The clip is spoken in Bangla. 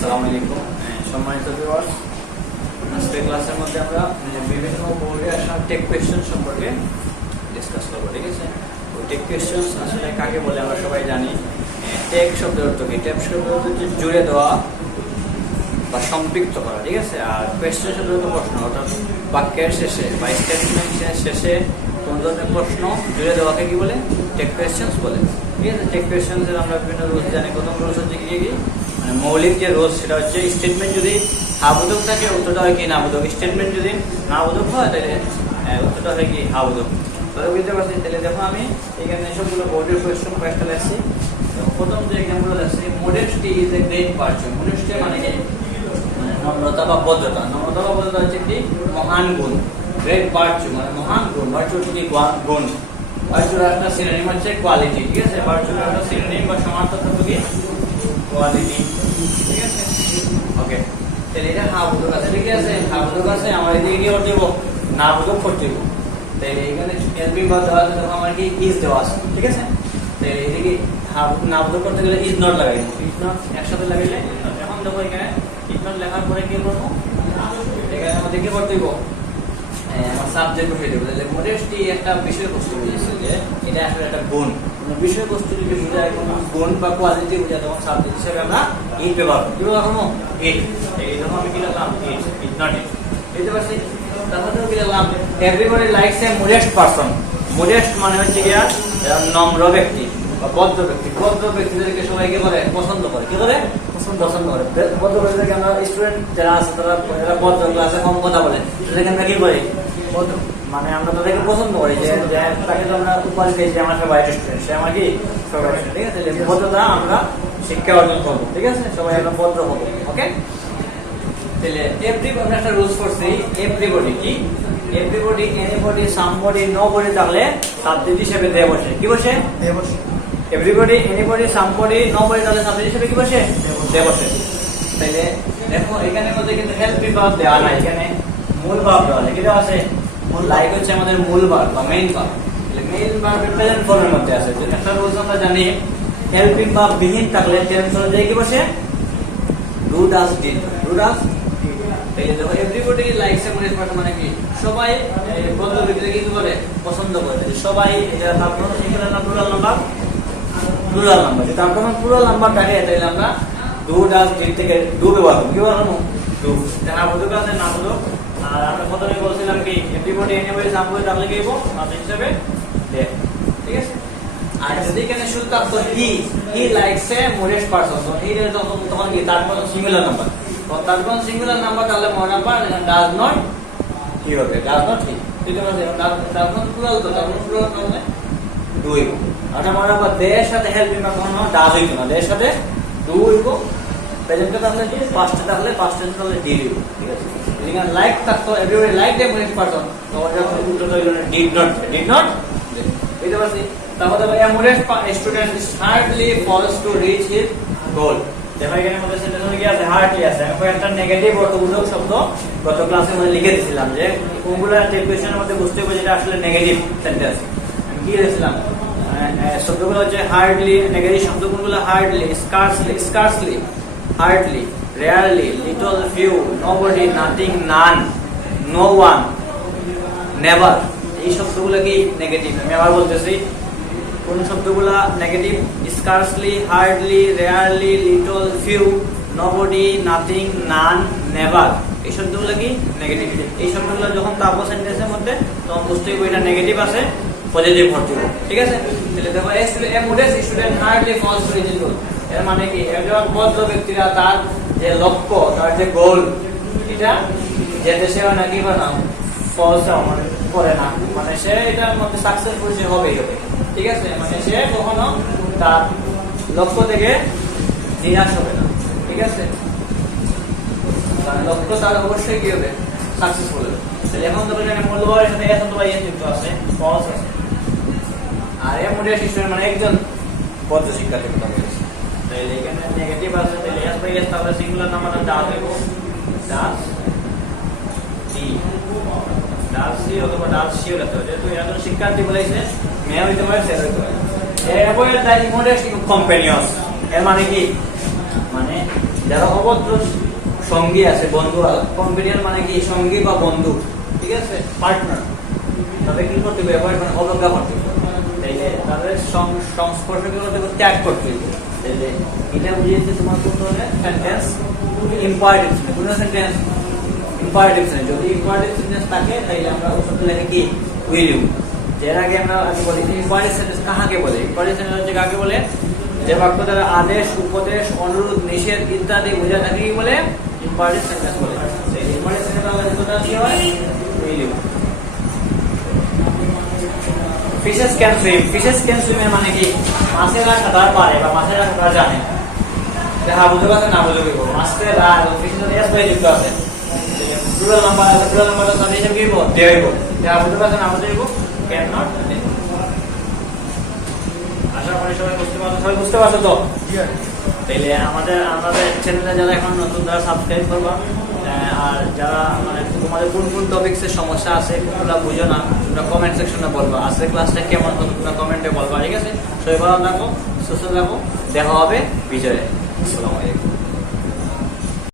আসসালামু আলাইকুম সম্মানিত ভিউয়ার্স, আজকের ক্লাসের মধ্যে আমরা বিভিন্ন বোর্ডে আসা টেক কোয়েশ্চেন সম্পর্কে ডিসকাস করব। ঠিক আছে, ওই টেক কোয়েশ্চেন আসলে কাকে বলে আমরা সবাই জানি। টেক শব্দের অর্থ কি? টেক শব্দের অর্থ হচ্ছে জুড়ে দেওয়া বা সম্পৃক্ত করা। ঠিক আছে, আর কোয়েশ্চেন শব্দের অর্থ প্রশ্ন, অর্থাৎ বাক্যের শেষে বা স্টেটমেন্টের শেষে কোন ধরনের প্রশ্ন জুড়ে দেওয়াকে কি বলে? টেক কোয়েশ্চেন্স বলে। ঠিক আছে, টেক কোয়েশ্চেন্সের আমরা বিভিন্ন রুলস জানি। প্রথম রুলস হচ্ছে কি মানে মৌলিক যে রুলস, সেটা হচ্ছে স্টেটমেন্ট যদি হাবোধক থাকে উত্তরটা হয় কি নাবোধক, স্টেটমেন্ট যদি নাবোধক হয় তাহলে উত্তরটা হয় কি হাবোধক। তাহলে বুঝতে পারছি। তাহলে দেখো আমি এখানে সবগুলো বোর্ডের কোয়েশ্চেন কয়েকটা লাগছি। প্রথম যে এক্সাম্পল আছে, modesty is a great virtue. Modesty মানে কি? নম্রতা বা ভদ্রতা। নম্রতা বা ভদ্রতা হচ্ছে কি? মহান গুণ। গ্রেট ভার্চু মানে মহান গুণ। ভার্চু হচ্ছে কি? গুণ। ভার্চুর একটা সিনোনিম হচ্ছে কোয়ালিটি। ঠিক আছে, ভার্চুর একটা সিনোনিম বা সমার্থক হচ্ছে কি? কোয়ালিটি। ঠিক আছে, ওকে। তাহলে এটা হাবোধক আছে। ঠিক আছে, হাবোধক আছে। আমার এদিকে কি করতে হবে? নাবোধক করতে হবে। তাহলে এখানে হেল্পিং ভার্ব দেওয়া আছে, তখন আমার কি ইজ দেওয়া আছে। ঠিক আছে, তাহলে এদিকে নাবোধক করতে গেলে ইজ নট লাগাই। ইজ নট একসাথে লাগাইলে এখন দেখো এখানে ইজ নট লেখার পরে কি করবো? এখানে আমাদের কি করতে হবে? আমার সাবজেক্ট বসিয়ে দেবো। তাহলে মডেস্টি একটা বিষয়বস্তু বুঝেছে যে এটা আসলে একটা গুণ। বিষয়বস্তু যদি বোঝায় কোনো গুণ বা কোয়ালিটি বোঝায়, তখন সাবজেক্ট হিসেবে আমরা ইট ব্যবহার করি। কি ব্যবহার করবো? ইট। এই যখন আমি কি লিখলাম? ইট, ইট নট ইট। বুঝতে পারছি? তারপরে কি লিখলাম? Everybody likes a modest person. Modest মানে হচ্ছে কি? নম্র ব্যক্তি বা ভদ্র ব্যক্তি। ভদ্র ব্যক্তিদেরকে সবাই কি করে? পছন্দ করে। কি করে? পছন্দ করে। ভদ্র ব্যক্তিদেরকে আমরা স্টুডেন্ট যারা আছে তারা ভদ্র, ক্লাসে কম কথা বলে, তাদেরকে আমরা কি করি? ভদ্র মানে আমরা তাদেরকে পছন্দ করি, যে তাকে তো আমরা উপাধি দিয়েছি আমার ফেভারিট স্টুডেন্ট, সে আমার কি ফেভারিট। ঠিক আছে, ভদ্রতা আমরা শিক্ষা অর্জন করবো। ঠিক আছে, সবাই আমরা ভদ্র হবো। ওকে, তাহলে এভরিবডি একটা রুলস করছি। এভরিবডি কি? এভরিবডি, এনিবডি, সামবডি, নোবডি থাকলে সাবজেক্ট হিসেবে দে বসে। কি বসে? দে বসে। এভরিবডি, এনিবডি, সামবডি, নোবডি থাকলে সাবজেক্ট হিসেবে কি বসে? দে বসে। তাহলে দেখো এখানে মধ্যে কিন্তু হেল্পিং ভার্ব দেওয়া নাই, এখানে মূল ভার্ব দেওয়া আছে। কি দেওয়া আছে? লাইক হচ্ছে আমাদের মূল ভার্ব বা মেইন ভার্ব। তাহলে মেইন ভার্ব প্রেজেন্ট ফর্মের মধ্যে আছে। যে একটা রুলস আমরা জানি, হেল্পিং ভার্ব বিহীন থাকলে প্রেজেন্ট ফর্মে যায় কি বসে? Do does did. Do does. তাহলে দেখো everybody likes a modest person মানে কি? সবাই ভদ্র ব্যক্তিকে কি করে? পছন্দ করে। তাহলে সবাই, এটা তারপর সিঙ্গুলার না প্লুরাল নাম্বার? Plural number. যদি তারপর প্লুরাল নাম্বার থাকে তাহলে আমরা ডু ডাজ ডিড থেকে ডু ব্যবহার করব। কি ব্যবহার করব? ডু। এটা বোধক আছে না বোধক। আর আমরা প্রথমে বলছিলাম কি এভরিবডি, এনিবডি, সামবডি থাকলে কি হবো? সাবজেক্ট হিসেবে দে। ঠিক আছে, আর যদি এখানে শুধু থাকতো he likes a modest person, তো এইটা তখন কি তারপর সিঙ্গুলার নাম্বার। তো তারপর সিঙ্গুলার নাম্বার তাহলে মোর নাম্বার ডাজ নট কি হবে? ডাজ নট কি? বুঝতে পারছেন? ডাজ নট প্লুরাল, তো তারপর প্লুরাল তাহলে ডু হইব। আচ্ছা, মোর নাম্বার দের সাথে হেল্পিং ভার্ব কখনো ডাজ হইতো না, দের সাথে ডু হইব। প্রেজেন্টে তাহলে কি? পাস্টে তাহলে পাস্ট টেন্স তাহলে ডিড হইব। ঠিক আছে, এখানে লাইক থাকতো everybody like a modest person, তো যখন উত্তর হইল ডিড নট। Did not. বুঝতে পারছি? তাহলে a modest student hardly falls to reach his goal. দেখো এখানে মধ্যে সেন্টেন্স কি আছে? হার্ডলি আছে। আমি একটা নেগেটিভ অর্থবোধক শব্দ গত ক্লাসে মধ্যে লিখে দিয়েছিলাম, যে কোনগুলো কোয়েশ্চেনের মধ্যে বুঝতে হবে যেটা আসলে নেগেটিভ সেন্টেন্স। আমি কি দিয়েছিলাম? শব্দগুলো হচ্ছে হার্ডলি, নেগেটিভ শব্দ কোনগুলো? Hardly, scarcely, scarcely, hardly, rarely, little, few, nobody, nothing, none, no one, never. এই শব্দগুলো কি নেগেটিভ? আমি আবার বলতেছি, কোন শব্দগুলা negative? Scarcely, hardly, rarely, little, few, nobody, nothing, none, never. এই শব্দগুলো কি নেগেটিভ। এই শব্দগুলো যখন থাকবো সেন্টেন্সের মধ্যে তখন বুঝতে হবে এটা নেগেটিভ আছে, পজিটিভ ভর্তি হবে। ঠিক আছে, তাহলে দেখো a modest student hardly falls to his goal. এর মানে কি? একজন ভদ্র ব্যক্তিরা তার যে লক্ষ্য, তার যে গোল, এটা যেতে সে নাকি বা না ফলস মানে করে না, মানে সে এটার মধ্যে সাকসেসফুল সে হবেই হবে। ঠিক আছে, মানে সে কখনো তার লক্ষ্য থেকে নিরাশ হবে না। ঠিক আছে, লক্ষ্য তার অবশ্যই কি হবে? সাকসেসফুল হবে। তাহলে এখন তো এখানে মূল্যবানের সাথে এখন তো ভাই যুক্ত আছে, ফলস আছে। আর এ মডেস্ট স্টুডেন্ট মানে একজন ভদ্র শিক্ষার্থী কথা বলেছে। তাহলে এখানে নেগেটিভ আছে, তাহলে এস বাই এস তাহলে সিঙ্গুলার নাম্বার ডাজ হইব ডাজ সি, ডাজ সি অথবা ডাজ সি হতে হবে। যেহেতু একজন শিক্ষার্থী বলেছে মেয়ে হইতে পারে, সে হইতে পারে। এরপরে তাই মডেস্ট কম্পেনিয়স। এর মানে কি? মানে যারা অভদ্র সঙ্গী আছে, বন্ধু, কম্পেনিয়ন মানে কি সঙ্গী বা বন্ধু, ঠিক আছে, পার্টনার, তাদের কি করতে হবে, অ্যাভয়েড মানে অবজ্ঞা করতে হবে, তাইলে তাদের সংস্পর্শ কি করতে হবে, ত্যাগ করতে হবে। তাইলে এটা বুঝিয়েছে তোমার কোন ধরনের সেন্টেন্স, ইম্পারেটিভ সেন্টেন্স, কোন সেন্টেন্স ইম্পারেটিভ সেন্টেন্স। যদি ইম্পারেটিভ সেন্টেন্স থাকে তাইলে আমরা উত্তর লেখে কি উইল ইউ। এর আগে আমরা বলি ইম্পারেটিভ সেন্টেন্স কাকে বলে। ইম্পারেটিভ সেন্টেন্স হচ্ছে কাকে বলে, যে বাক্য দ্বারা আদেশ, উপদেশ, অনুরোধ, নিষেধ ইত্যাদি বোঝা থাকে কি বলে, ইম্পারেটিভ সেন্টেন্স বলে। ইম্পারেটিভ সেন্টেন্স কি হয়, will you. Fishes can swim, fishes can swim মানে কি মাছেরা সাঁতার পারে বা মাছেরা সাঁতার জানে। হ্যাঁ বুঝতে পারছেন, না বুঝতে পারবো মাছেরা ফিশেস এস বাই যুক্ত আছে, প্লুরাল নাম্বার আছে, প্লুরাল নাম্বার সাবজেক্ট কি হইব, দে হইব। হ্যাঁ বুঝতে পারছেন, না বুঝতে হইব, ক্যান নট। আশা করি সবাই বুঝতে পারছো, সবাই বুঝতে পারছো তো? তাইলে আমাদের চ্যানেলে যারা এখন নতুন তারা সাবস্ক্রাইব করবা। আর যারা মানে তোমাদের কোন কোন টপিক্সের সমস্যা আছে, কোনগুলো বুঝো না, তোমরা কমেন্ট সেকশনে বলবা। আজকের ক্লাসটা কেমন হলো তোমরা কমেন্টে বলবা, ঠিক আছে? সবাই ভালো থাকো, সুস্থ থাকো, দেখা হবে বিজয়ে। আসসালামু আলাইকুম।